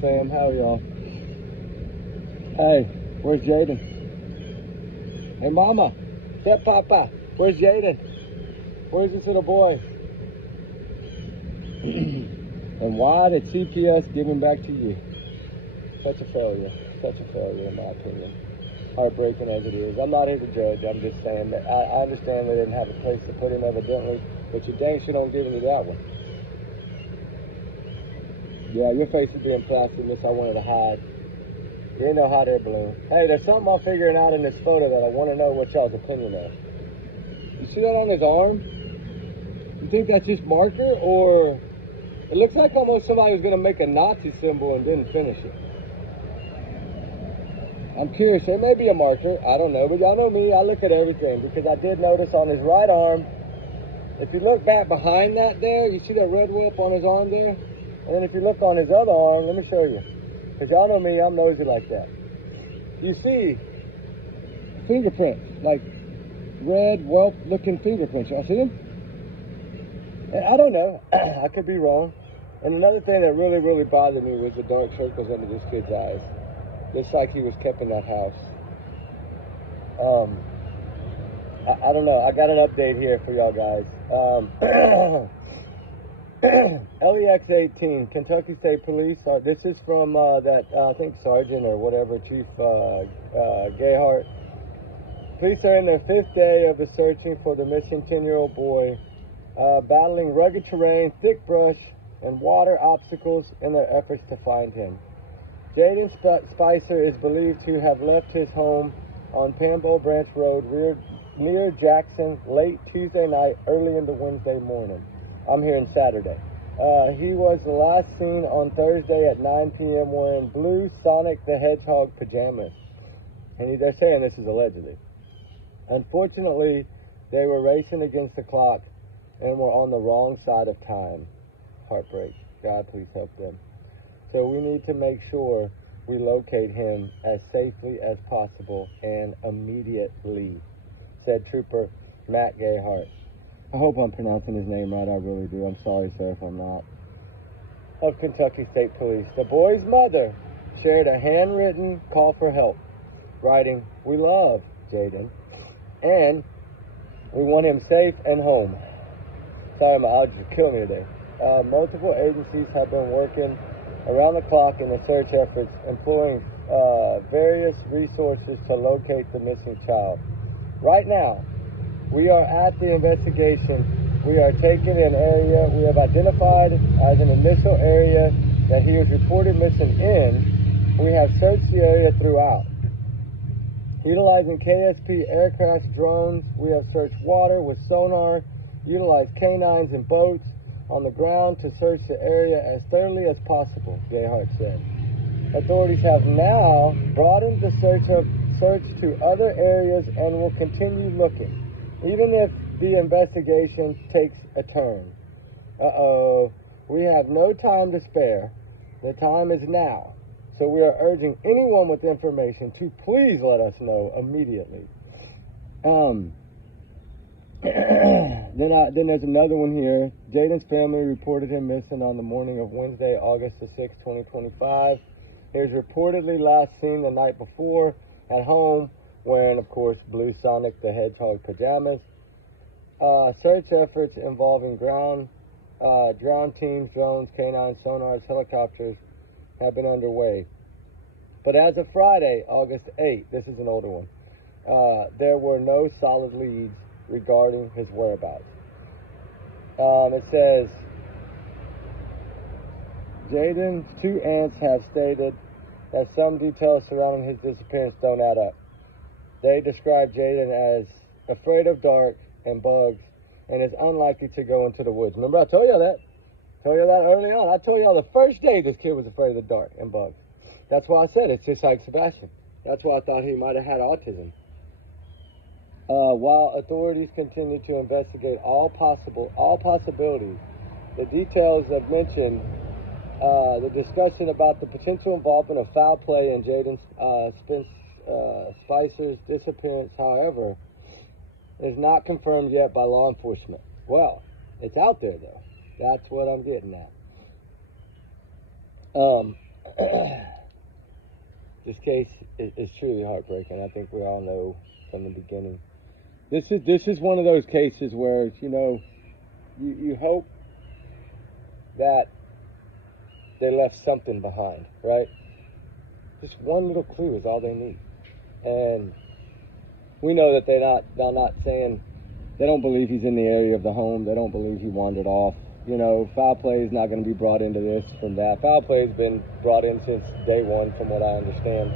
fam? How are y'all? Hey, where's Jayden? Hey, Mama. Step Papa. Where's Jayden? Where's this little boy? And why did CPS give him back to you? Such a failure. Such a failure, in my opinion. Heartbreaking as it is. I'm not here to judge. I'm just saying that I understand they didn't have a place to put him, evidently, but you dang sure don't give him to that one. Yeah, your face is being plastered, miss. I wanted to hide. You ain't no hot air balloon. Hey, there's something I'm figuring out in this photo that I want to know what y'all's opinion of. You see that on his arm? You think that's just marker, or it looks like almost somebody was going to make a Nazi symbol and didn't finish it? I'm curious. It may be a marker. I don't know, but y'all know me. I look at everything, because I did notice on his right arm, if you look back behind that there, you see that red whelp on his arm there? And then if you look on his other arm, let me show you. Because y'all know me, I'm nosy like that. You see fingerprints, like red whelp-looking fingerprints. Y'all see them? I don't know. I could be wrong. And another thing that really, really bothered me was the dark circles under this kid's eyes. Just like he was kept in that house. I don't know. I got an update here for y'all guys. LEX 18, Kentucky State Police. This is from that, I think, Sergeant or whatever, Chief Gayhart. Police are in their 5th day of the searching for the missing 10-year-old boy, battling rugged terrain, thick brush, and water obstacles in their efforts to find him. Jayden Spicer is believed to have left his home on Pambo Branch Road near Jackson late Tuesday night, early into Wednesday morning. I'm here on Saturday. He was last seen on Thursday at 9 p.m. wearing blue Sonic the Hedgehog pajamas. And they're saying this is allegedly. Unfortunately, they were racing against the clock and were on the wrong side of time. Heartbreak. God, please help them. So we need to make sure we locate him as safely as possible and immediately, said Trooper Matt Gayhart. I hope I'm pronouncing his name right. I really do. I'm sorry, sir, if I'm not. Of Kentucky State Police. The boy's mother shared a handwritten call for help, writing, "We love Jayden, and we want him safe and home." Sorry, my allergies kill me today. Multiple agencies have been working around the clock in the search efforts, employing various resources to locate the missing child. Right now, we are at the investigation. We are taking an area we have identified as an initial area that he was reported missing in. We have searched the area throughout. Utilizing KSP aircraft drones, we have searched water with sonar, utilized canines and boats on the ground to search the area as thoroughly as possible, Gayhart said. Authorities have now broadened the search to other areas and will continue looking, even if the investigation takes a turn. We have no time to spare. The time is now. So we are urging anyone with information to please let us know immediately. Then there's another one here. Jayden's family reported him missing on the morning of Wednesday, August the 6th, 2025. He was reportedly last seen the night before at home, wearing, of course, blue Sonic the Hedgehog pajamas. Search efforts involving ground teams, drones, canines, sonars, helicopters have been underway. But as of Friday, August 8th, this is an older one, there were no solid leads regarding his whereabouts. It says, Jayden's 2 aunts have stated that some details surrounding his disappearance don't add up. They describe Jayden as afraid of dark and bugs and is unlikely to go into the woods. Remember I told y'all that? Early on. I told y'all the first day this kid was afraid of the dark and bugs. That's why I said it's just like Sebastian. That's why I thought he might have had autism. While authorities continue to investigate all possibilities, the details I've mentioned, the discussion about the potential involvement of foul play in Jayden Spicer's disappearance, however, is not confirmed yet by law enforcement. Well, it's out there though. That's what I'm getting at. This case is truly heartbreaking. I think we all know from the beginning. This is one of those cases where, you hope that they left something behind, right? Just one little clue is all they need. And we know that they're not saying, they don't believe he's in the area of the home. They don't believe he wandered off. Foul play is not going to be brought into this from that. Foul play has been brought in since day one, from what I understand.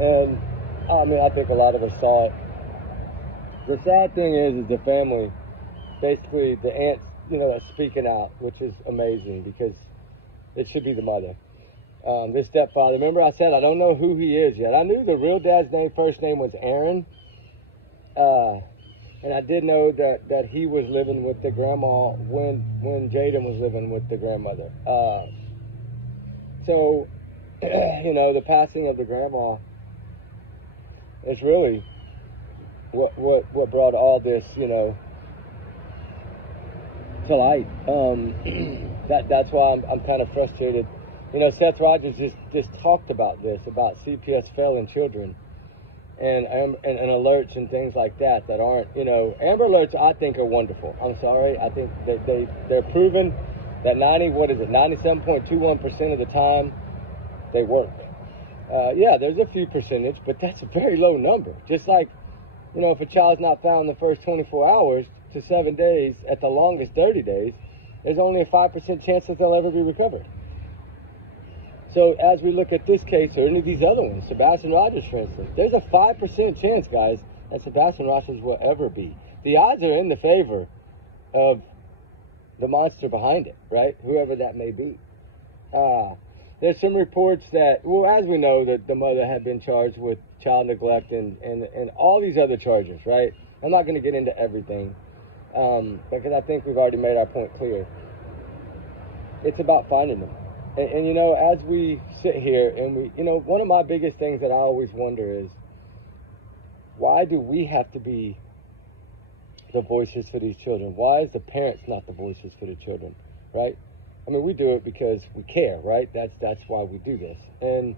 And, I think a lot of us saw it. The sad thing is the family, basically the aunt, are speaking out, which is amazing because it should be the mother. This stepfather, remember I said I don't know who he is yet. I knew the real dad's first name was Aaron. And I did know that he was living with the grandma when Jayden was living with the grandmother. So, the passing of the grandma is really what brought all this, to light. That's why I'm kind of frustrated. Seth Rogers just talked about this, about CPS failing children. And alerts and things like that aren't, Amber Alerts I think are wonderful. I'm sorry. I think that they're proven that 97.21% of the time they work. Yeah, there's a few percentage, but that's a very low number. Just like, if a child's not found in the first 24 hours to 7 days, at the longest 30 days, there's only a 5% chance that they'll ever be recovered. So as we look at this case or any of these other ones, Sebastian Rogers, for instance, there's a 5% chance, guys, that Sebastian Rogers will ever be. The odds are in the favor of the monster behind it, right? Whoever that may be. There's some reports that, as we know, that the mother had been charged with child neglect and all these other charges, right? I'm not going to get into everything because I think we've already made our point clear. It's about finding them. And as we sit here and one of my biggest things that I always wonder is, why do we have to be the voices for these children? Why is the parents not the voices for the children, right? We do it because we care, right? That's why we do this. And,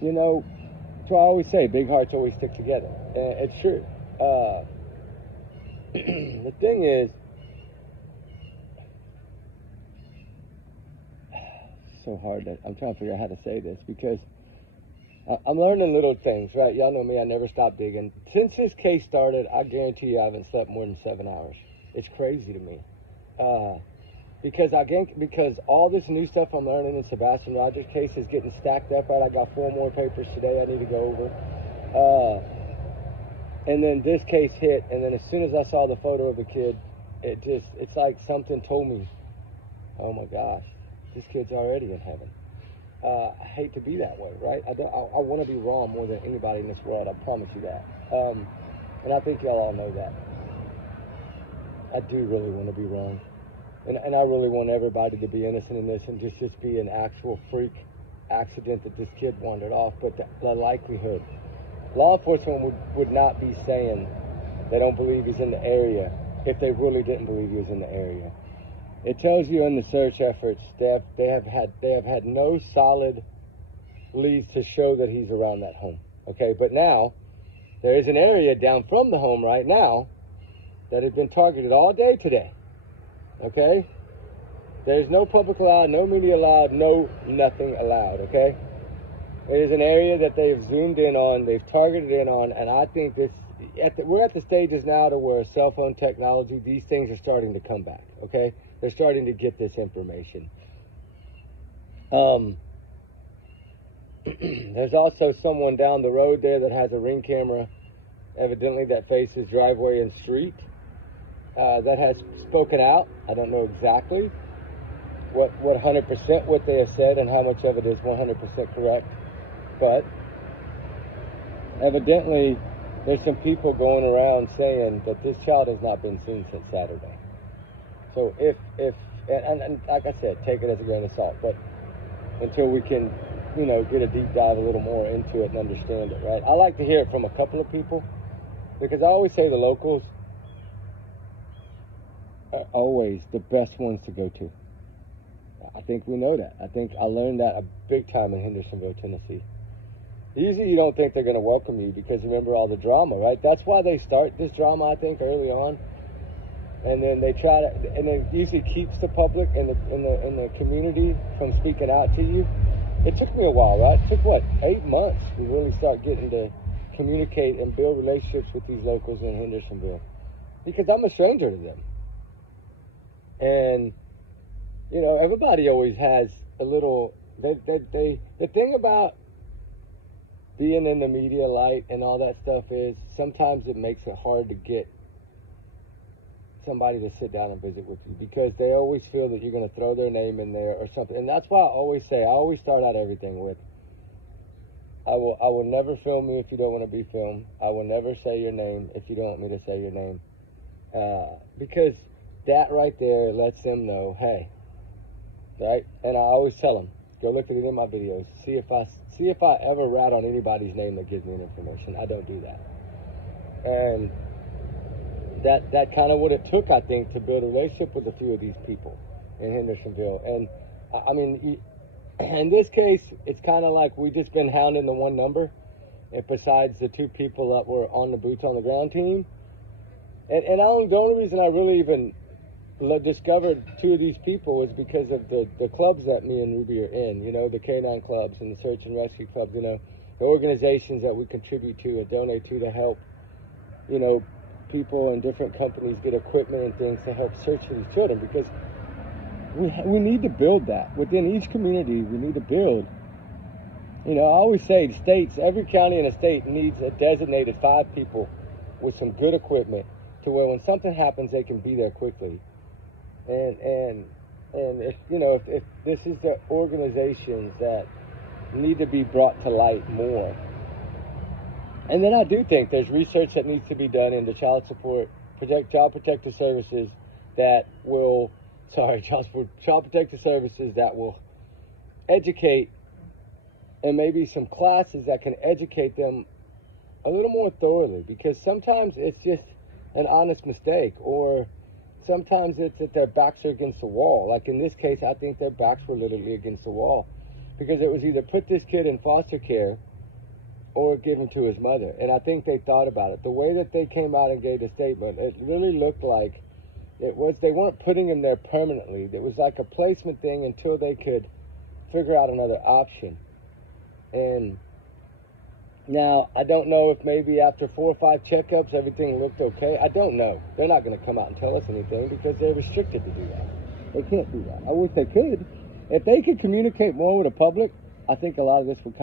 that's what I always say, big hearts always stick together. And it's true. The thing is, so hard that I'm trying to figure out how to say this because I'm learning little things, right? Y'all know me, I never stop digging. Since this case started, I guarantee you I haven't slept more than 7 hours. It's crazy to me. Because all this new stuff I'm learning in Sebastian Rogers' case is getting stacked up, right? I got 4 more papers today I need to go over. And then this case hit, and then as soon as I saw the photo of the kid, it's like something told me, oh my gosh, this kid's already in heaven. I hate to be that way, right? I want to be wrong more than anybody in this world. I promise you that. And I think y'all all know that. I do really want to be wrong. And I really want everybody to be innocent in this and just be an actual freak accident that this kid wandered off. But the likelihood, law enforcement would not be saying they don't believe he's in the area if they really didn't believe he was in the area. It tells you in the search efforts they have had no solid leads to show that he's around that home. Okay, but now there is an area down from the home right now that has been targeted all day today. Okay, there's no public allowed, no media allowed, no nothing allowed. Okay, it is an area that they've zoomed in on, they've targeted in on, and I think we're at the stages now to where cell phone technology, these things are starting to come back. Okay. They're starting to get this information. There's also someone down the road there that has a Ring camera, evidently that faces driveway and street, that has spoken out. I don't know exactly what 100% what they have said and how much of it is 100% correct, but evidently there's some people going around saying that this child has not been seen since Saturday. So if and like I said, take it as a grain of salt, but until we can, get a deep dive a little more into it and understand it, right? I like to hear it from a couple of people because I always say the locals are always the best ones to go to. I think we know that. I think I learned that a big time in Hendersonville, Tennessee. Usually you don't think they're going to welcome you because remember all the drama, right? That's why they start this drama, I think, early on. And then they try to, and it usually keeps the public and the community from speaking out to you. It took me a while, right? It took, 8 months to really start getting to communicate and build relationships with these locals in Hendersonville. Because I'm a stranger to them. And, everybody always has a little, the thing about being in the media light and all that stuff is sometimes it makes it hard to get somebody to sit down and visit with you because they always feel that you're going to throw their name in there or something. And that's why I always start out everything with, I will never film you if you don't want to be filmed. I will never say your name if you don't want me to say your name. Because that right there lets them know, hey, right? And I always tell them, go look at any of my videos. See if I ever rat on anybody's name that gives me information. I don't do that. And that kind of what it took, I think, to build a relationship with a few of these people in Hendersonville. And I mean, in this case, it's kind of like we just been hounding the one number, and besides the two people that were on the boots on the ground team. And the only reason I really even discovered two of these people was because of the clubs that me and Ruby are in, the K9 clubs and the search and rescue clubs, the organizations that we contribute to or donate to help, people and different companies get equipment and things to help search for these children, because we need to build that. Within each community, we need to build. I always say states, every county in a state needs a designated 5 people with some good equipment to where when something happens, they can be there quickly. And if this is the organizations that need to be brought to light more. And then I do think there's research that needs to be done into child protective services that will educate, and maybe some classes that can educate them a little more thoroughly, because sometimes it's just an honest mistake, or sometimes it's that their backs are against the wall. Like in this case, I think their backs were literally against the wall, because it was either put this kid in foster care or give him to his mother. And I think they thought about it. The way that they came out and gave the statement, it really looked like they weren't putting him there permanently. It was like a placement thing until they could figure out another option. And now, I don't know if maybe after 4 or 5 checkups, everything looked okay. I don't know. They're not going to come out and tell us anything because they're restricted to do that. They can't do that. I wish they could. If they could communicate more with the public, I think a lot of this would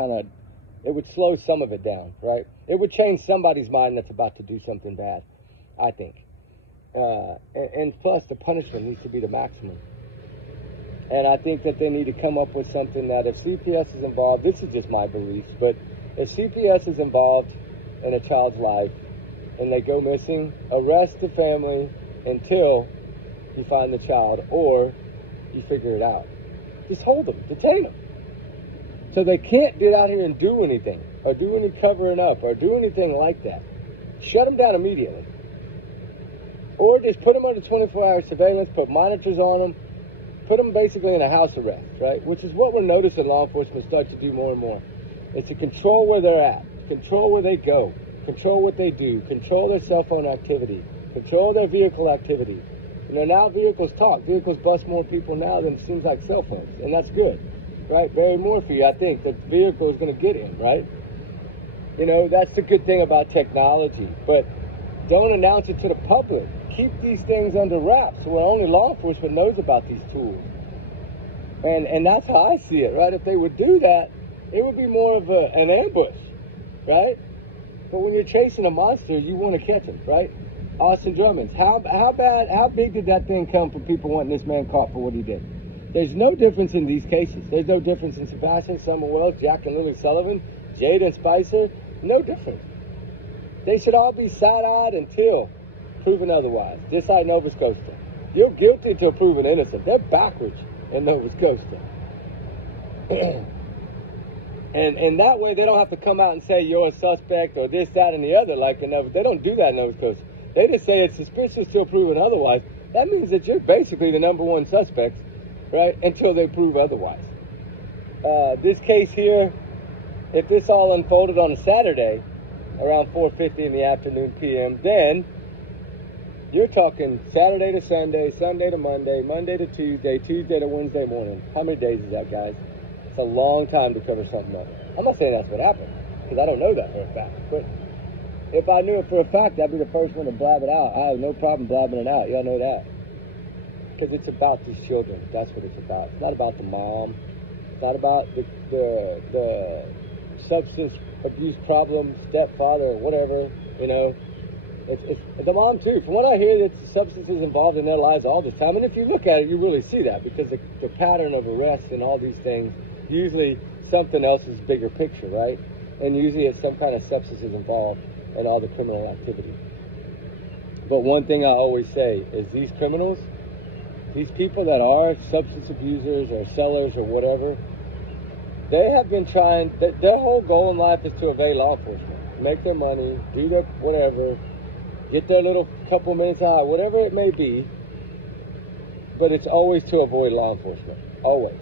it would slow some of it down, right? It would change somebody's mind that's about to do something bad, I think. And plus, the punishment needs to be the maximum. And I think that they need to come up with something that if CPS is involved, this is just my beliefs, but if CPS is involved in a child's life and they go missing, arrest the family until you find the child or you figure it out. Just hold them, detain them. So they can't get out here and do anything, or do any covering up, or do anything like that. Shut them down immediately. Or just put them under 24-hour surveillance, put monitors on them, put them basically in a house arrest, right? Which is what we're noticing law enforcement start to do more and more. It's to control where they're at, control where they go, control what they do, control their cell phone activity, control their vehicle activity. Now vehicles talk. Vehicles bust more people now than it seems like cell phones, and that's good. Right, Barry Morphy, I think the vehicle is going to get him, right? That's the good thing about technology. But don't announce it to the public. Keep these things under wraps where only law enforcement knows about these tools. And that's how I see it, right? If they would do that, it would be more of an ambush, right? But when you're chasing a monster, you want to catch him, right? Austin Drummond, how big did that thing come for people wanting this man caught for what he did? There's no difference in these cases. There's no difference in Sebastian, Summer Wells, Jack and Lily Sullivan, Jayden Spicer. No difference. They should all be side-eyed until proven otherwise. Just like Nova Scotia. You're guilty until proven innocent. They're backwards in Nova Scotia. and that way they don't have to come out and say you're a suspect or this, that, and the other like in Nova. They don't do that in Nova Scotia. They just say it's suspicious till proven otherwise. That means that you're basically the number one suspect right? Until they prove otherwise. This case here, if this all unfolded on a Saturday around 4:50 in the afternoon p.m., then you're talking Saturday to Sunday, Sunday to Monday, Monday to Tuesday, Tuesday to Wednesday morning. How many days is that, guys? It's a long time to cover something up. I'm not saying that's what happened, because I don't know that for a fact. But if I knew it for a fact, I'd be the first one to blab it out. I have no problem blabbing it out. Y'all know that. Because it's about these children. That's what it's about. It's not about the mom. It's not about the substance abuse problem, stepfather, or whatever, you know. It's the mom too. From what I hear, it's substances involved in their lives all the time. And if you look at it, you really see that, because the pattern of arrests and all these things, usually something else is bigger picture, right? And usually it's some kind of substances involved in all the criminal activity. But one thing I always say is these criminals, these people that are substance abusers or sellers or whatever, they have been trying, their whole goal in life is to evade law enforcement, make their money, do their whatever, get their little couple minutes out, whatever it may be, but it's always to avoid law enforcement, always.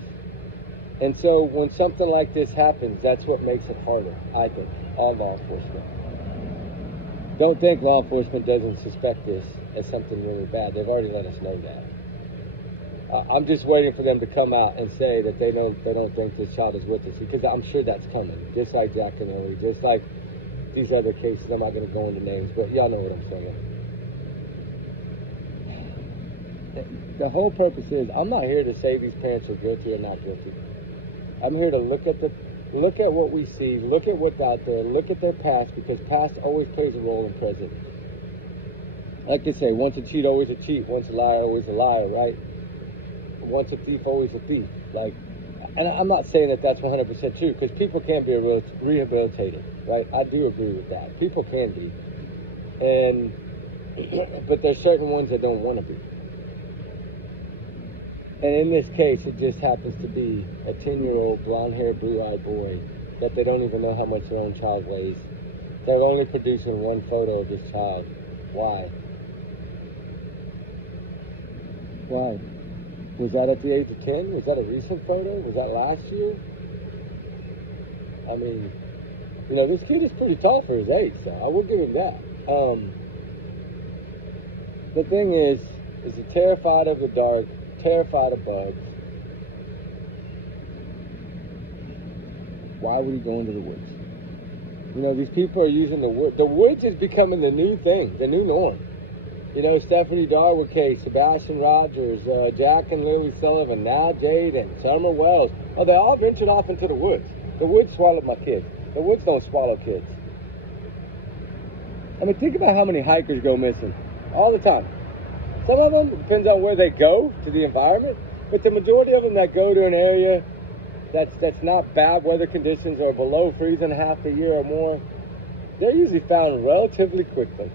And so when something like this happens, that's what makes it harder, I think, on law enforcement. Don't think law enforcement doesn't suspect this as something really bad. They've already let us know that. I'm just waiting for them to come out and say that they don't think this child is with us, because I'm sure that's coming, just like Jack and Ellie, just like these other cases. I'm not going to go into names, but y'all know what I'm saying. The whole purpose is, I'm not here to say these parents are guilty or not guilty. I'm here to look at what we see, look at what's out there, look at their past, because past always plays a role in present. Like they say, once a cheat, always a cheat. Once a liar, always a liar, right? Once a thief, always a thief. Like, and I'm not saying that that's 100% true, because people can be rehabilitated, right? I do agree with that. People can be, but there's certain ones that don't want to be. And in this case, it just happens to be a 10-year-old blonde-haired, blue-eyed boy that they don't even know how much their own child weighs. They're only producing one photo of this child. Why? Why? Was that at the age of 10? Was that a recent photo? Was that last year? I mean, you know, this kid is pretty tall for his age, so I will give him that. The thing is he's terrified of the dark, terrified of bugs. Why would he go into the woods? You know, these people are using the woods. The woods is becoming the new thing, the new norm. You know, Stephanie Darwood case, Sebastian Rogers, Jack and Lily Sullivan, now Jayden, Summer Wells. Oh, they all ventured off into the woods. The woods swallowed my kids. The woods don't swallow kids. I mean, think about how many hikers go missing all the time. Some of them, depends on where they go to the environment, but the majority of them that go to an area that's not bad weather conditions or below freezing half the year or more, they're usually found relatively quickly.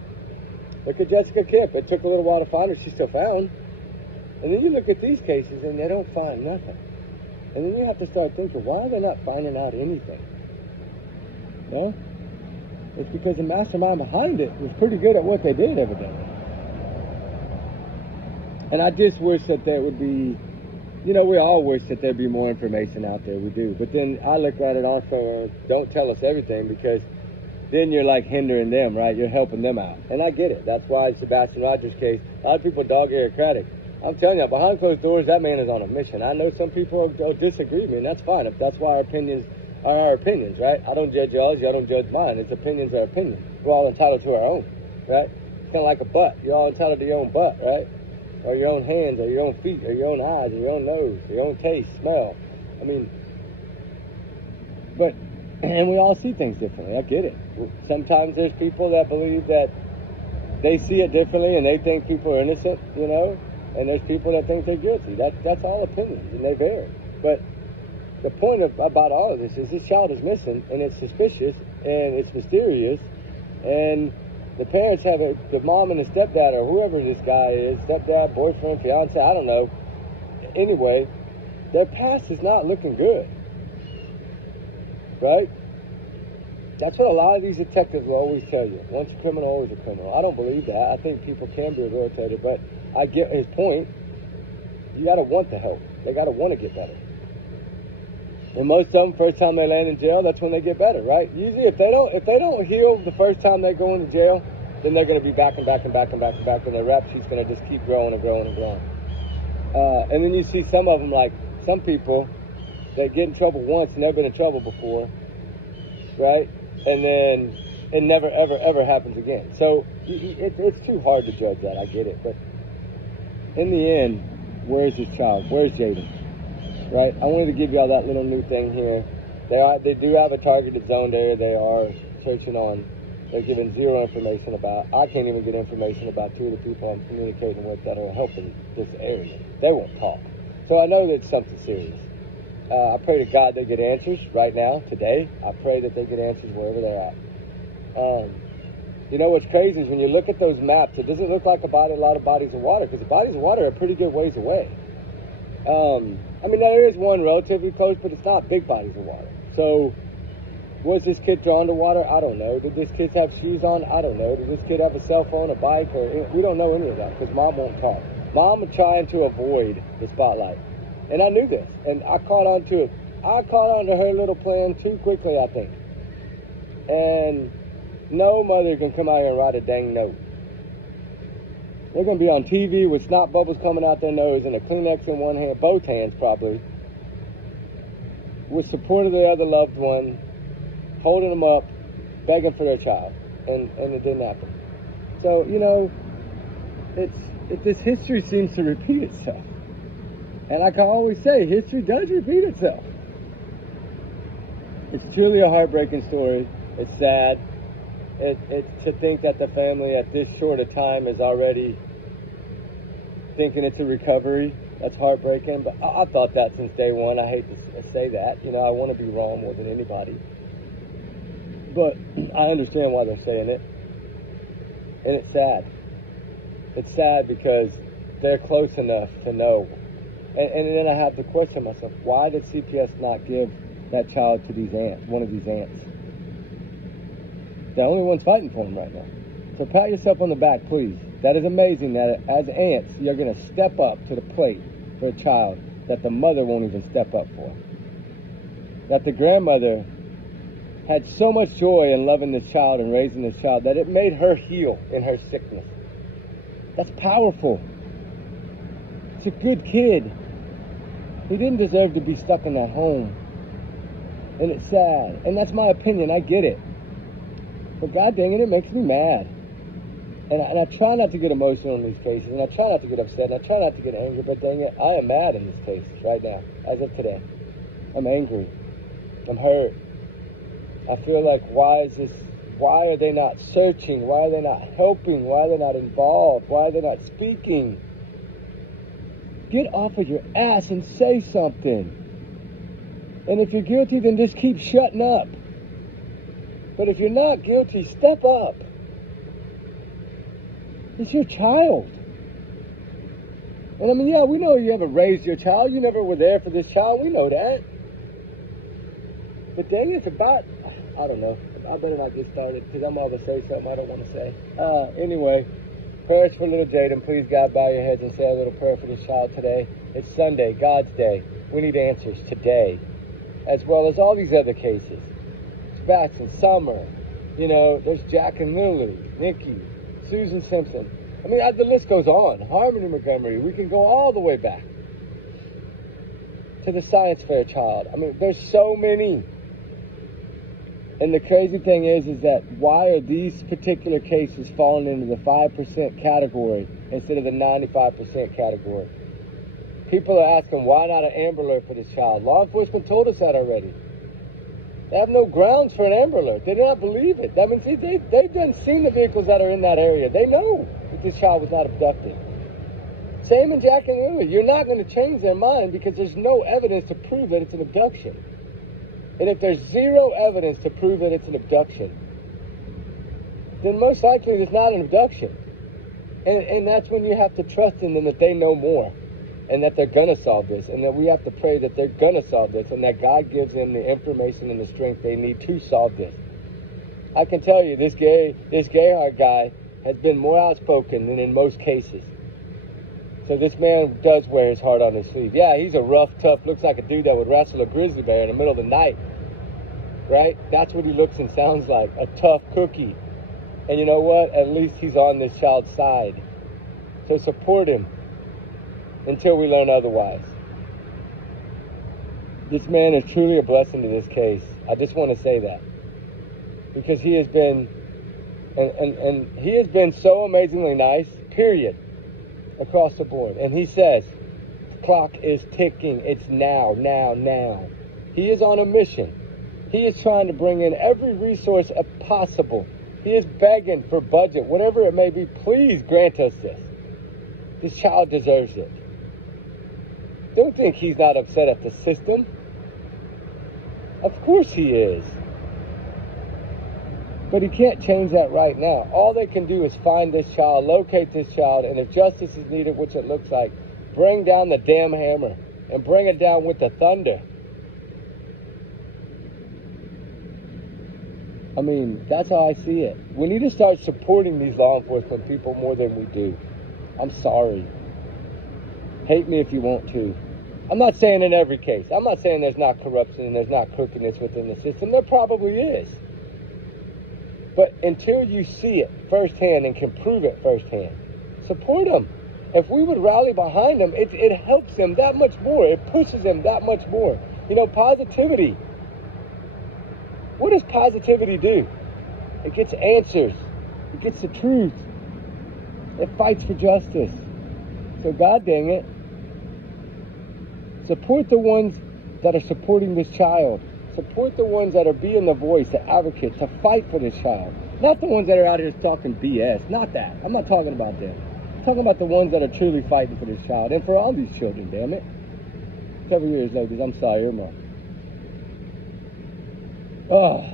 Look at Jessica Kemp. It took a little while to find her. She's still found. And then you look at these cases and they don't find nothing. And then you have to start thinking, why are they not finding out anything? Well, it's because the mastermind behind it was pretty good at what they did, evidently. And I just wish that there would be, you know, we all wish that there'd be more information out there. We do. But then I look at it also, don't tell us everything, because then you're like hindering them, right? You're helping them out. And I get it. That's why Sebastian Rogers' case, a lot of people dog Eric Craddock. I'm telling you, behind closed doors, that man is on a mission. I know some people disagree with me, and that's fine. That's why our opinions are our opinions, right? I don't judge y'all's, y'all don't judge mine. It's opinions are opinions. We're all entitled to our own, right? It's kind of like a butt. You're all entitled to your own butt, right? Or your own hands, or your own feet, or your own eyes, or your own nose, your own taste, smell. I mean, but, and we all see things differently. I get it. Sometimes there's people that believe that they see it differently and they think people are innocent, you know, and there's people that think they're guilty. That's all opinions, and they vary. But the point about all of this is this child is missing, and it's suspicious, and it's mysterious, and the parents have the mom and the stepdad, or whoever this guy is, stepdad, boyfriend, fiance, I don't know. Anyway, their past is not looking good, right? That's what a lot of these detectives will always tell you. Once a criminal, always a criminal. I don't believe that. I think people can be rehabilitated, but I get his point. You got to want the help. They got to want to get better. And most of them, first time they land in jail, that's when they get better, right? Usually, if they don't heal the first time they go into jail, then they're going to be back, and their rap sheet's going to just keep growing and growing and growing. And then you see some of them, like some people, that get in trouble once and never been in trouble before, right? And then it never, ever, ever happens again. So it's too hard to judge that. I get it. But in the end, where's this child? Where's Jayden? Right? I wanted to give you all that little new thing here. They do have a targeted zone there. They are searching on. They're giving zero information about. I can't even get information about two of the people I'm communicating with that are helping this area. They won't talk. So I know that it's something serious. I pray to God they get answers right now, today. I pray that they get answers wherever they're at. You know what's crazy is when you look at those maps, it doesn't look like a lot of bodies of water, because the bodies of water are a pretty good ways away. I mean, there is one relatively close, but it's not big bodies of water. So, was this kid drawn to water? I don't know. Did this kid have shoes on? I don't know. Did this kid have a cell phone, a bike? We don't know any of that, because Mom won't talk. Mom was trying to avoid the spotlight. And I knew this, and I caught on to it. I caught on to her little plan too quickly, I think. And no mother can come out here and write a dang note. They're going to be on TV with snot bubbles coming out their nose and a Kleenex in one hand, both hands probably, with support of the other loved one, holding them up, begging for their child. And it didn't happen. So, you know, this history seems to repeat itself. And like I always say, history does repeat itself. It's truly a heartbreaking story. It's sad. It's to think that the family at this short a time is already thinking it's a recovery. That's heartbreaking. But I thought that since day one. I hate to say that. You know, I want to be wrong more than anybody. But I understand why they're saying it. And it's sad. It's sad because they're close enough to know. And then I have to question myself, why did CPS not give that child to these aunts, one of these aunts? The only one's fighting for him right now. So pat yourself on the back, please. That is amazing that as aunts, you're going to step up to the plate for a child that the mother won't even step up for. That the grandmother had so much joy in loving this child and raising this child that it made her heal in her sickness. That's powerful. It's a good kid. He didn't deserve to be stuck in that home. And it's sad. And that's my opinion. I get it. But God dang it makes me mad. And I try not to get emotional in these cases. And I try not to get upset. And I try not to get angry. But dang it, I am mad in this case right now. As of today. I'm angry. I'm hurt. I feel like, why are they not searching? Why are they not helping? Why are they not involved? Why are they not speaking? Get off of your ass and say something. And if you're guilty, then just keep shutting up. But if you're not guilty, step up. It's your child. And I mean, yeah, we know you haven't raised your child. You never were there for this child. We know that. But dang, it's about, I don't know. I better not get started because I'm going to say something I don't want to say. Anyway, prayers for little Jayden. Please, God, bow your heads and say a little prayer for this child today. It's Sunday, God's day. We need answers today, as well as all these other cases. Sebastian, Summer, you know, there's Jack and Lily, Nikki, Susan Simpson. I mean, the list goes on. Harmony Montgomery. We can go all the way back to the science fair child. I mean, there's so many. And the crazy thing is that why are these particular cases falling into the 5% category instead of the 95% category? People are asking, why not an Amber Alert for this child? Law enforcement told us that already. They have no grounds for an Amber Alert. They do not believe it. I mean, see, they've done seen the vehicles that are in that area. They know that this child was not abducted. Same in Jack and Lily. You're not going to change their mind because there's no evidence to prove that it's an abduction. And if there's zero evidence to prove that it's an abduction, then most likely it's not an abduction. And that's when you have to trust in them that they know more and that they're going to solve this, and that we have to pray that they're going to solve this and that God gives them the information and the strength they need to solve this. I can tell you, this Gayheart guy has been more outspoken than in most cases. So this man does wear his heart on his sleeve. Yeah, he's a rough, tough, looks like a dude that would wrestle a grizzly bear in the middle of the night. Right? That's what he looks and sounds like. A tough cookie. And you know what? At least he's on this child's side. So support him until we learn otherwise. This man is truly a blessing to this case. I just want to say that. Because he has been, and he has been so amazingly nice, period, across the board. And he says, the clock is ticking. It's now, now, now. He is on a mission. He is trying to bring in every resource possible. He is begging for budget, whatever it may be. Please grant us this. This child deserves it. Don't think he's not upset at the system. Of course he is. But he can't change that right now. All they can do is find this child, locate this child, and if justice is needed, which it looks like, bring down the damn hammer and bring it down with the thunder. I mean, that's how I see it. We need to start supporting these law enforcement people more than we do. I'm sorry. Hate me if you want to. I'm not saying in every case. I'm not saying there's not corruption and there's not crookedness within the system. There probably is. But until you see it firsthand and can prove it firsthand, support them. If we would rally behind them, it helps them that much more. It pushes them that much more. You know, positivity. What does positivity do? It gets answers. It gets the truth. It fights for justice. So God dang it. Support the ones that are supporting this child. Support the ones that are being the voice, the advocate, to fight for this child. Not the ones that are out here talking BS. Not that. I'm not talking about them. I'm talking about the ones that are truly fighting for this child. And for all these children, damn it. 7 years, ladies. I'm sorry, Irma. Oh,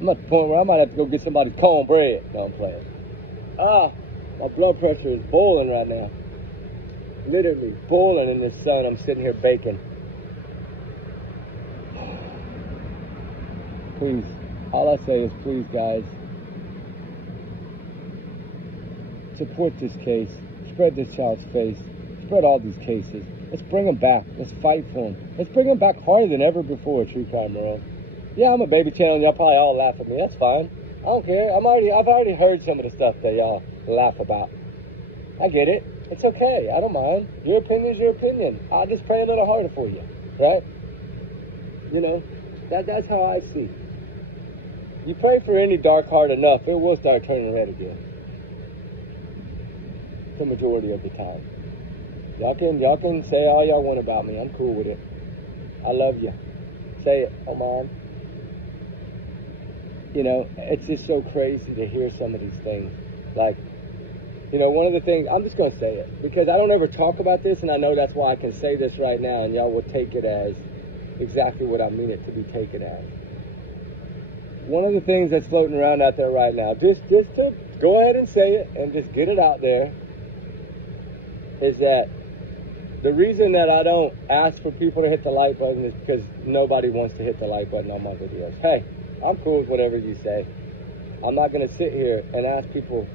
I'm at the point where I might have to go get somebody cornbread. No, I'm playing. My blood pressure is boiling right now. Literally boiling in this sun. I'm sitting here baking. Please, all I say is please, guys, support this case. Spread this child's face. Spread all these cases. Let's bring them back. Let's fight for them. Let's bring them back harder than ever before, True Crime World. Yeah, I'm a baby channel and y'all probably all laugh at me. That's fine. I don't care. I've already heard some of the stuff that y'all laugh about. I get it. It's okay. I don't mind. Your opinion's your opinion. I'll just pray a little harder for you. Right? You know, that's how I see. You pray for any dark heart enough, it will start turning red again. The majority of the time. Y'all can say all y'all want about me. I'm cool with it. I love you. Say it. Oh, man. You know, it's just so crazy to hear some of these things. Like, you know, one of the things, I'm just going to say it, because I don't ever talk about this, and I know that's why I can say this right now, and y'all will take it as exactly what I mean it to be taken as. One of the things that's floating around out there right now, just to go ahead and say it, and just get it out there, is that the reason that I don't ask for people to hit the like button is because nobody wants to hit the like button on my videos. Hey, I'm cool with whatever you say. I'm not going to sit here and ask people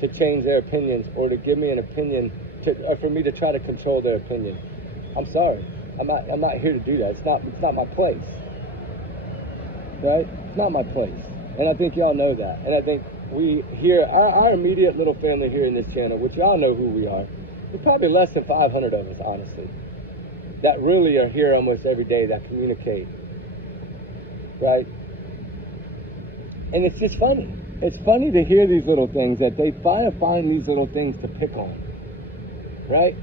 to change their opinions or to give me an opinion or for me to try to control their opinion. I'm sorry. I'm not here to do that. It's not my place. Right? It's not my place. And I think y'all know that. And I think we here, our immediate little family here in this channel, which y'all know who we are, there's probably less than 500 of us, honestly, that really are here almost every day, that communicate. Right? And it's just funny. It's funny to hear these little things, that they find these little things to pick on. Right?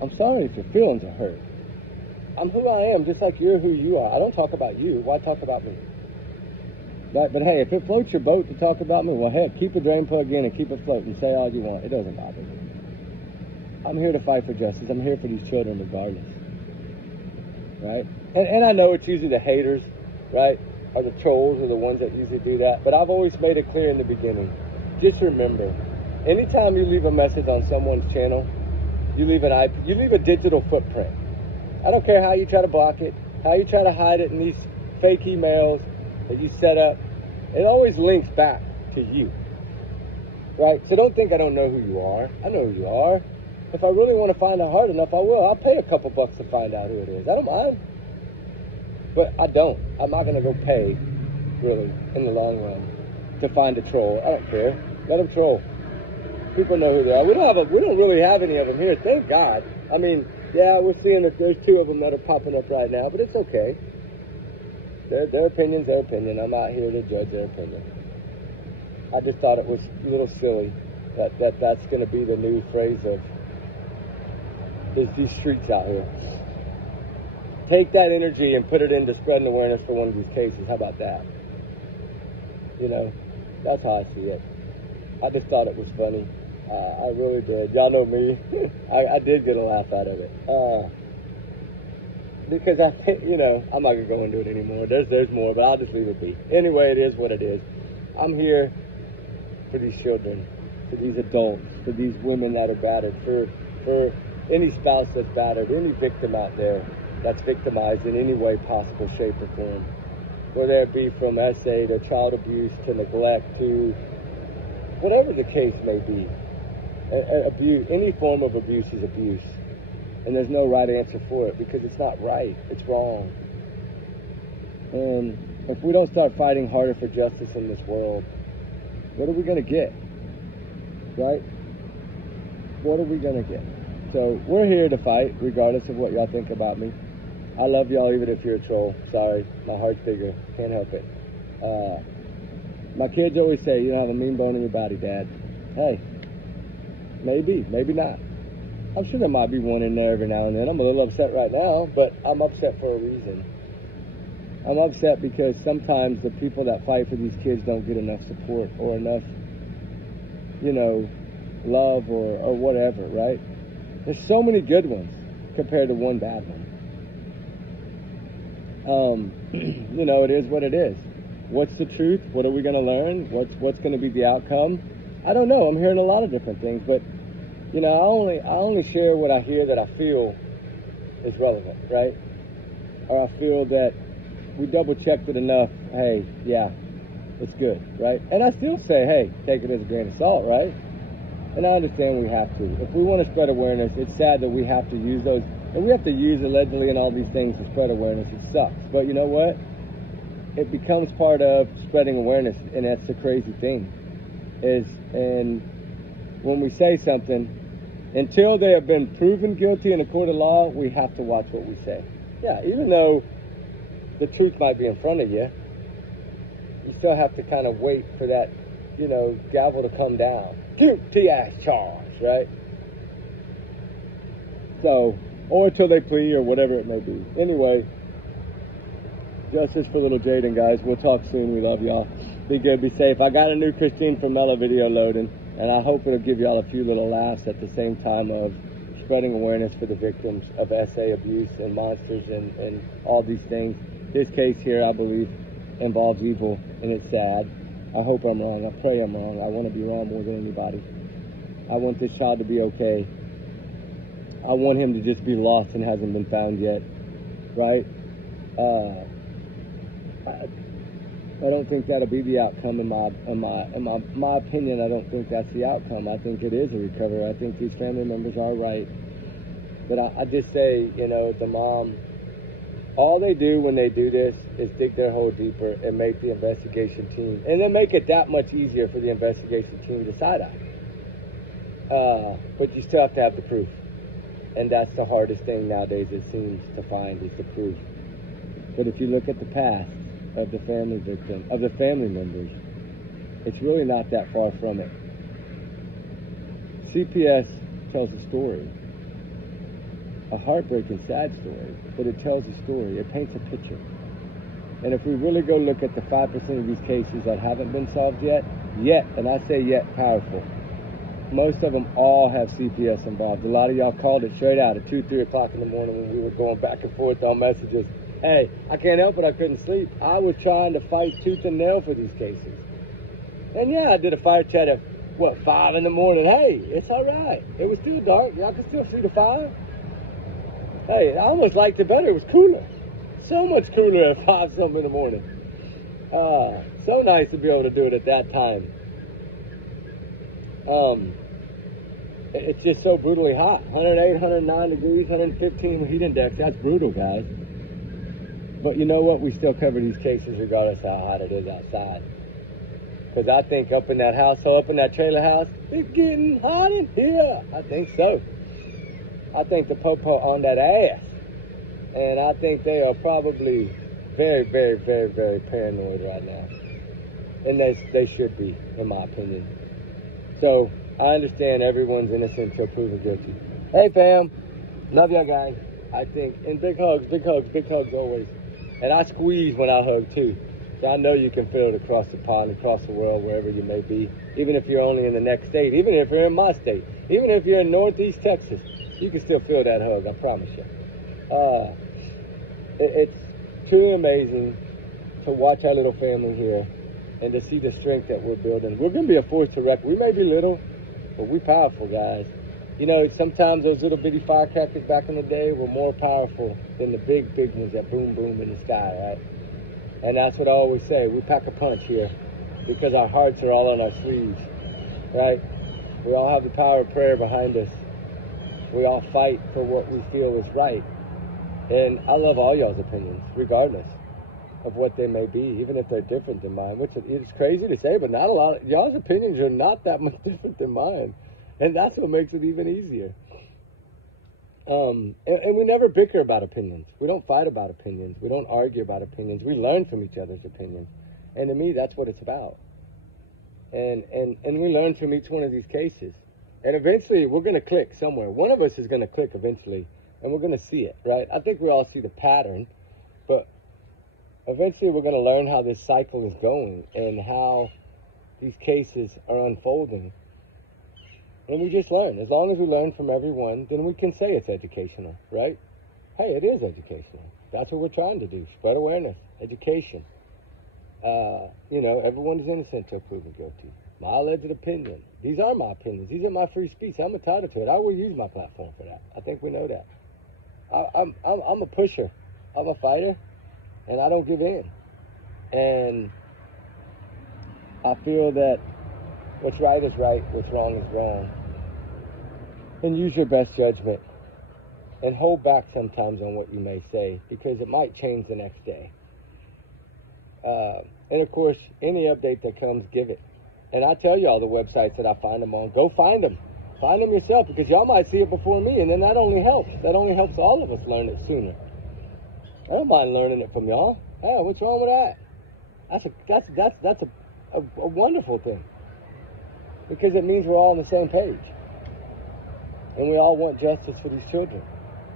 I'm sorry if your feelings are hurt. I'm who I am, just like you're who you are. I don't talk about you. Why talk about me? Right? But hey, if it floats your boat to talk about me, well, heck, keep a drain plug in and keep it floating. Say all you want. It doesn't bother me. I'm here to fight for justice. I'm here for these children regardless. Right? And I know it's usually the haters, right? Or the trolls are the ones that usually do that. But I've always made it clear in the beginning. Just remember, anytime you leave a message on someone's channel, you leave a digital footprint. I don't care how you try to block it, how you try to hide it in these fake emails that you set up. It always links back to you. Right? So don't think I don't know who you are. I know who you are. If I really want to find out hard enough, I will. I'll pay a couple bucks to find out who it is. I don't mind. But I don't. I'm not going to go pay, really, in the long run, to find a troll. I don't care. Let them troll. People know who they are. We don't really have any of them here, thank God. I mean, yeah, we're seeing that there's 2 of them that are popping up right now, but it's okay. Their opinion's their opinion. I'm not here to judge their opinion. I just thought it was a little silly that's going to be the new phrase of these streets out here. Take that energy and put it into spreading awareness for one of these cases. How about that? You know, that's how I see it. I just thought it was funny. I really did. Y'all know me. I did get a laugh out of it. Because I think, you know, I'm not going to go into it anymore. There's more, but I'll just leave it be. Anyway, it is what it is. I'm here for these children, for these adults, for these women that are battered, for any spouse that's battered, any victim out there that's victimized in any way possible, shape, or form. Whether it be from SA to child abuse to neglect to whatever the case may be. Abuse, any form of abuse is abuse. And there's no right answer for it because it's not right. It's wrong. And if we don't start fighting harder for justice in this world, what are we going to get? Right? What are we going to get? So we're here to fight regardless of what y'all think about me. I love y'all even if you're a troll. Sorry, my heart's bigger. Can't help it. My kids always say, you don't have a mean bone in your body, Dad. Hey, maybe not. I'm sure there might be one in there every now and then. I'm a little upset right now, but I'm upset for a reason. I'm upset because sometimes the people that fight for these kids don't get enough support or enough, you know, love or whatever, right? There's so many good ones compared to one bad one. You know, it is what it is. What's the truth? What are we going to learn? What's going to be the outcome? I don't know. I'm hearing a lot of different things, but you know, I only share what I hear that I feel is relevant, right? Or I feel that we double checked it enough. Hey, yeah, it's good, right? And I still say, hey, take it as a grain of salt, right? And I understand we have to. If we want to spread awareness, it's sad that we have to use those, and we have to use allegedly and all these things to spread awareness. It sucks. But you know what? It becomes part of spreading awareness, and that's the crazy thing. And when we say something, until they have been proven guilty in a court of law, we have to watch what we say. Yeah, even though the truth might be in front of you, you still have to kind of wait for that, you know, gavel to come down. Guilty as charged, right? So, or until they plea or whatever it may be. Anyway, justice for little Jayden, guys. We'll talk soon. We love y'all. Be good, be safe. I got a new Christine from Mello video loading, and I hope it'll give y'all a few little laughs at the same time of spreading awareness for the victims of SA abuse and monsters and all these things. This case here, I believe, involves evil, and it's sad. I hope I'm wrong. I pray I'm wrong. I want to be wrong more than anybody. I want this child to be okay. I want him to just be lost and hasn't been found yet, right? I don't think that'll be the outcome in my opinion. I don't think that's the outcome. I think it is a recovery. I think these family members are right. But I just say, you know, the mom, all they do when they do this is dig their hole deeper and make the investigation team, and then make it that much easier for the investigation team to side-eye. But you still have to have the proof. And that's the hardest thing nowadays, it seems, to find is the proof. But if you look at the past of the family victim, of the family members, it's really not that far from it. CPS tells a story, a heartbreaking, sad story, but it tells a story. It paints a picture. And if we really go look at the 5% of these cases that haven't been solved yet, and I say yet, powerful, most of them all have CPS involved. A lot of y'all called it straight out at 2, 3 o'clock in the morning when we were going back and forth on messages. Hey, I can't help it, I couldn't sleep. I was trying to fight tooth and nail for these cases. And yeah, I did a fire chat at, 5 in the morning. Hey, it's all right. It was still dark. Y'all can still see the fire. Hey, I almost liked it better. It was cooler. So much cooler at 5 something in the morning. So nice to be able to do it at that time. It's just so brutally hot. 108, 109 degrees, 115 heat index. That's brutal, guys. But you know what? We still cover these cases regardless of how hot it is outside. Because I think up in that household, up in that trailer house, it's getting hot in here. I think so. I think the popo on that ass. And I think they are probably very, very, very, very paranoid right now. And they should be, in my opinion. So, I understand everyone's innocent until proven guilty. Hey, fam. Love y'all guys. I think, and big hugs always. And I squeeze when I hug, too. So I know you can feel it across the pond, across the world, wherever you may be. Even if you're only in the next state. Even if you're in my state. Even if you're in Northeast Texas. You can still feel that hug, I promise you. It's truly amazing to watch our little family here and to see the strength that we're building. We're going to be a force to reckon. We may be little, but we're powerful, guys. You know, sometimes those little bitty firecrackers back in the day were more powerful than the big ones that boom, boom in the sky, right? And that's what I always say. We pack a punch here because our hearts are all on our sleeves, right? We all have the power of prayer behind us. We all fight for what we feel is right. And I love all y'all's opinions, regardless of what they may be, even if they're different than mine, which is crazy to say, but not a lot of y'all's opinions are not that much different than mine. And that's what makes it even easier. And we never bicker about opinions. We don't fight about opinions. We don't argue about opinions. We learn from each other's opinions. And to me, that's what it's about. And we learn from each one of these cases. And eventually, we're going to click somewhere. One of us is going to click eventually, and we're going to see it, right? I think we all see the pattern, but eventually we're going to learn how this cycle is going and how these cases are unfolding. And we just learn. As long as we learn from everyone, then we can say it's educational, right? Hey, it is educational. That's what we're trying to do. Spread awareness, education. You know, everyone is innocent until proven guilty. My alleged opinion. These are my opinions. These are my free speech. I'm entitled to it. I will use my platform for that. I think we know that. I'm a pusher. I'm a fighter, and I don't give in. And I feel that what's right is right, what's wrong is wrong. And use your best judgment. And hold back sometimes on what you may say, because it might change the next day. And of course, any update that comes, give it. And I tell y'all the websites that I find them on, go find them. Find them yourself, because y'all might see it before me, and then that only helps. That only helps all of us learn it sooner. I don't mind learning it from y'all. Hey, what's wrong with that? That's a wonderful thing. Because it means we're all on the same page. And we all want justice for these children.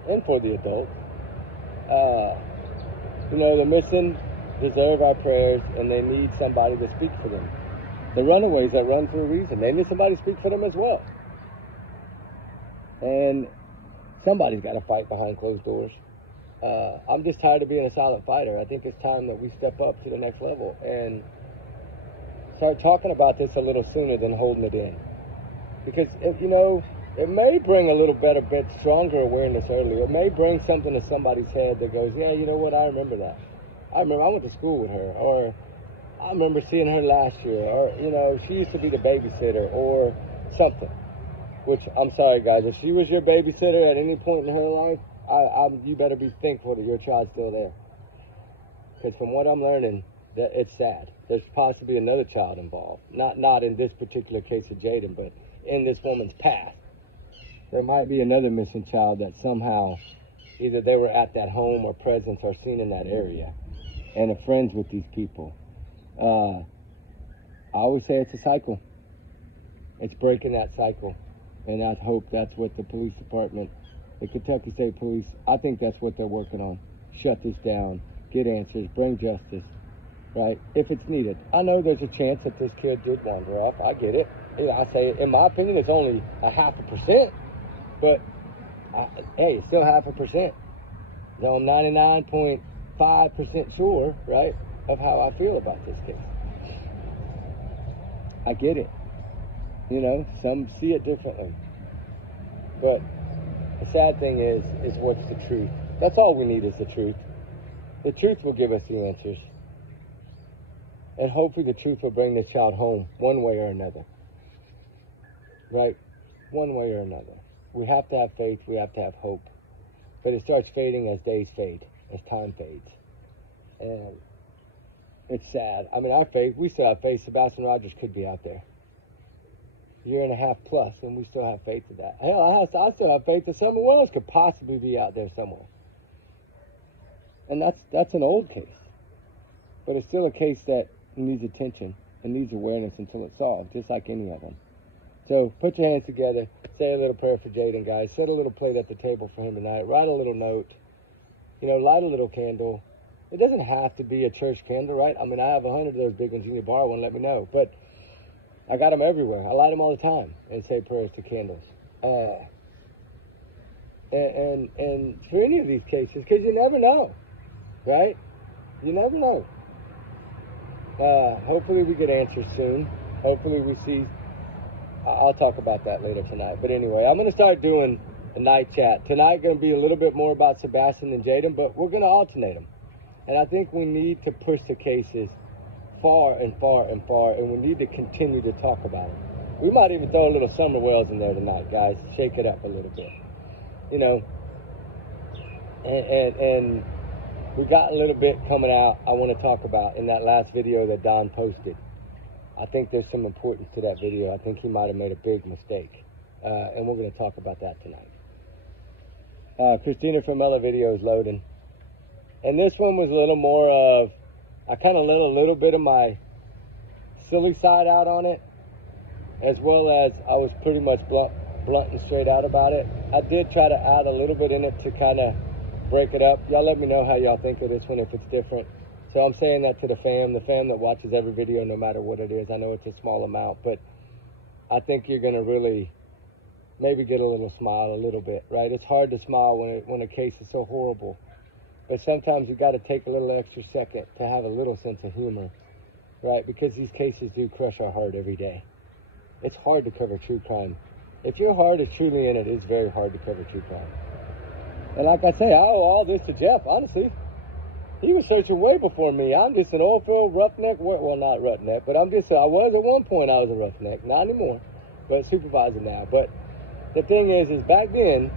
And for the adults. You know, the missing deserve our prayers, and they need somebody to speak for them. The runaways that run for a reason, they need somebody to speak for them as well. And somebody's got to fight behind closed doors. I'm just tired of being a silent fighter. I think it's time that we step up to the next level and start talking about this a little sooner than holding it in. Because, you know, it may bring a little better, bit stronger awareness earlier. It may bring something to somebody's head that goes, yeah, you know what, I remember that. I went to school with her, or I remember seeing her last year, or, you know, she used to be the babysitter, or something. Which, I'm sorry, guys, if she was your babysitter at any point in her life, you better be thankful that your child's still there. Because from what I'm learning, that it's sad. There's possibly another child involved. Not in this particular case of Jayden, but in this woman's past. There might be another missing child that somehow either they were at that home or presence or seen in that area and are friends with these people. I always say it's a cycle. It's breaking that cycle. And I hope that's what the police department, the Kentucky State Police, I think that's what they're working on. Shut this down, get answers, bring justice, right? If it's needed. I know there's a chance that this kid did wander off. I get it. I say, in my opinion, it's only 0.5%. But, hey, it's still 0.5%. So I'm 99.5% sure, right, of how I feel about this case. I get it. You know, some see it differently. But the sad thing is what's the truth? That's all we need is the truth. The truth will give us the answers. And hopefully the truth will bring this child home one way or another. Right? one way or another. We have to have faith. We have to have hope. But it starts fading as days fade, as time fades. And it's sad. I mean, our faith, we still have faith. Sebastian Rogers could be out there. Year and a half plus, and we still have faith in that. Hell, I still have faith that someone else could possibly be out there somewhere. And that's an old case. But it's still a case that needs attention and needs awareness until it's solved, just like any of them. So put your hands together, say a little prayer for Jayden, guys. Set a little plate at the table for him tonight. Write a little note. Light a little candle. It doesn't have to be a church candle, right? I mean, I have 100 of those big ones. You need to borrow one, let me know. But I got them everywhere. I light them all the time and say prayers to candles. And for any of these cases, because you never know, right? You never know. Hopefully we get answers soon. Hopefully we see. I'll talk about that later tonight. But anyway, I'm going to start doing a night chat. Tonight going to be a little bit more about Sebastian and Jayden, but we're going to alternate them. And I think we need to push the cases far and far and far, and we need to continue to talk about them. We might even throw a little Summer Wells in there tonight, guys. Shake it up a little bit. And we got a little bit coming out I want to talk about in that last video that Don posted. I think there's some importance to that video. I think he might have made a big mistake. And we're going to talk about that tonight. Christina from Ella Video is loading. And this one was a little more of, I kind of let a little bit of my silly side out on it, as well as I was pretty much blunt and straight out about it. I did try to add a little bit in it to kind of break it up. Y'all let me know how y'all think of this one, if it's different. So I'm saying that to the fam that watches every video no matter what it is. I know it's a small amount, but I think you're going to really maybe get a little smile a little bit, right? It's hard to smile when a case is so horrible. But sometimes you got to take a little extra second to have a little sense of humor, right? Because these cases do crush our heart every day. It's hard to cover true crime. If your heart is truly in it, it's very hard to cover true crime. And like I say, I owe all this to Jeff, honestly. He was searching way before me. I'm just an oil field roughneck. Well, not roughneck, but I was at one point, I was a roughneck. Not anymore, but supervisor now. But the thing is back then,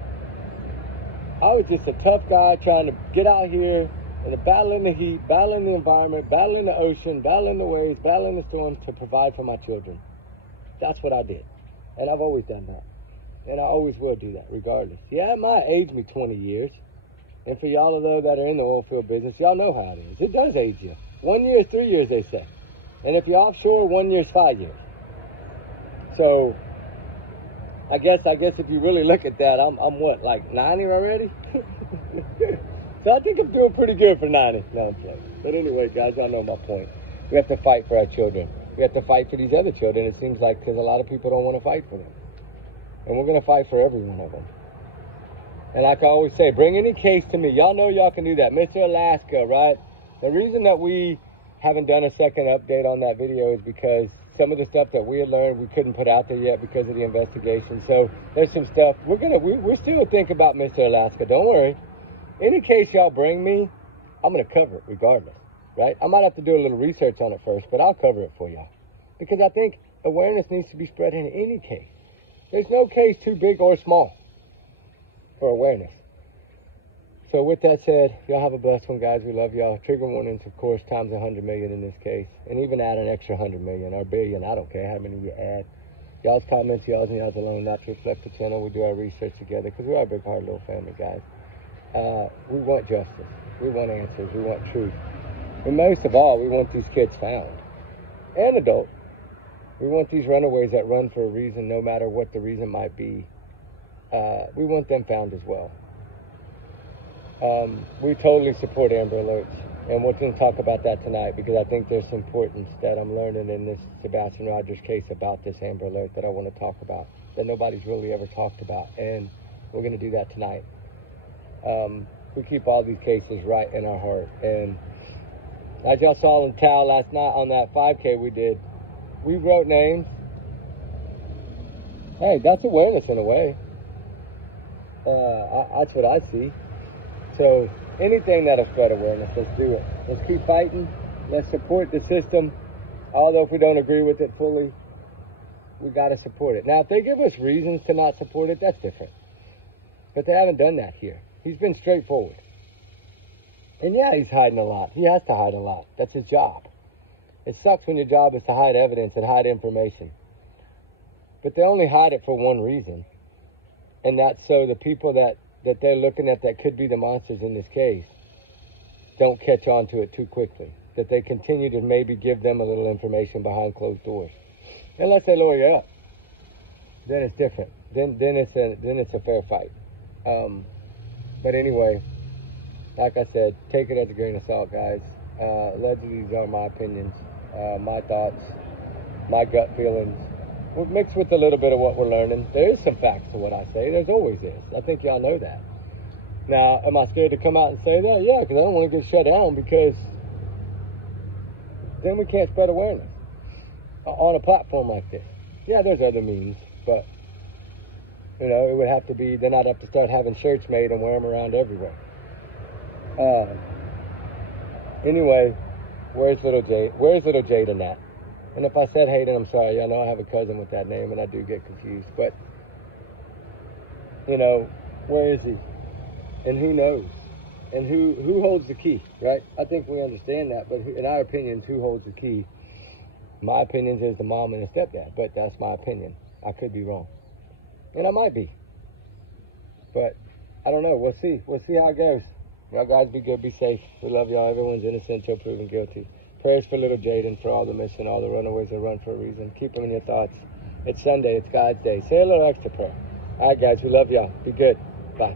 I was just a tough guy trying to get out here and battling the heat, battling the environment, battling the ocean, battling the waves, battling the storms to provide for my children. That's what I did. And I've always done that. And I always will do that, regardless. Yeah, it might age me 20 years. And for y'all of those that are in the oil field business, y'all know how it is. It does age you. 1 year is 3 years, they say. And if you're offshore, 1 year is 5 years. So I guess if you really look at that, I'm what, like 90 already? So I think I'm doing pretty good for 90. No, I'm playing. But anyway, guys, y'all know my point. We have to fight for our children. We have to fight for these other children, it seems like, because a lot of people don't want to fight for them. And we're going to fight for every one of them. And like I always say, bring any case to me. Y'all know y'all can do that. Mr. Alaska, right? The reason that we haven't done a second update on that video is because some of the stuff that we had learned we couldn't put out there yet because of the investigation. So there's some stuff. We're still thinking about Mr. Alaska. Don't worry. Any case y'all bring me, I'm going to cover it regardless, right? I might have to do a little research on it first, but I'll cover it for y'all. Because I think awareness needs to be spread in any case. There's no case too big or small for awareness. So with that said, y'all have a blessed one, guys. We love y'all. Trigger warnings, of course, times 100 million in this case. And even add an extra 100 million or billion. I don't care how many you add. Y'all's comments, y'all's and y'all's alone, not to reflect the channel. We do our research together because we're a big heart little family, guys. We want justice. We want answers. We want truth. And most of all, we want these kids found. And adults. We want these runaways that run for a reason, no matter what the reason might be. We want them found as well. We totally support Amber Alerts. And we're going to talk about that tonight because I think there's some importance that I'm learning in this Sebastian Rogers case about this Amber Alert that I want to talk about, that nobody's really ever talked about. And we're going to do that tonight. We keep all these cases right in our heart. And as y'all saw in Tao last night on that 5K we did, we wrote names. Hey, that's awareness in a way. That's what I see. So anything that'll spread awareness, let's do it. Let's keep fighting. Let's support the system. Although if we don't agree with it fully, we got to support it. Now, if they give us reasons to not support it, that's different. But they haven't done that here. He's been straightforward. And yeah, he's hiding a lot. He has to hide a lot. That's his job. It sucks when your job is to hide evidence and hide information. But they only hide it for one reason. And that's so the people that they're looking at that could be the monsters in this case don't catch on to it too quickly. That they continue to maybe give them a little information behind closed doors. Unless they lawyer you up. Then it's different. Then it's a fair fight. But anyway, like I said, take it as a grain of salt, guys. Allegedly, these are my opinions, my thoughts, my gut feelings, mixed with a little bit of what we're learning. There is some facts to what I say. There's always is. I think y'all know that. Now, am I scared to come out and say that? Yeah, because I don't want to get shut down, because then we can't spread awareness on a platform like this. Yeah, there's other means, but you know, it would have to be, then I'd have to start having shirts made and wear them around everywhere. Anyway, where's little Jayden at? And if I said Hayden, I'm sorry. I know I have a cousin with that name, and I do get confused. But, you know, where is he? And who knows? And who holds the key, right? I think we understand that, but in our opinions, who holds the key? My opinion is the mom and the stepdad, but that's my opinion. I could be wrong. And I might be. But I don't know. We'll see. We'll see how it goes. Y'all guys be good, be safe. We love y'all. Everyone's innocent till proven guilty. Prayers for little Jayden, for all the missing, all the runaways that run for a reason. Keep them in your thoughts. It's Sunday. It's God's day. Say a little extra prayer. All right, guys. We love y'all. Be good. Bye.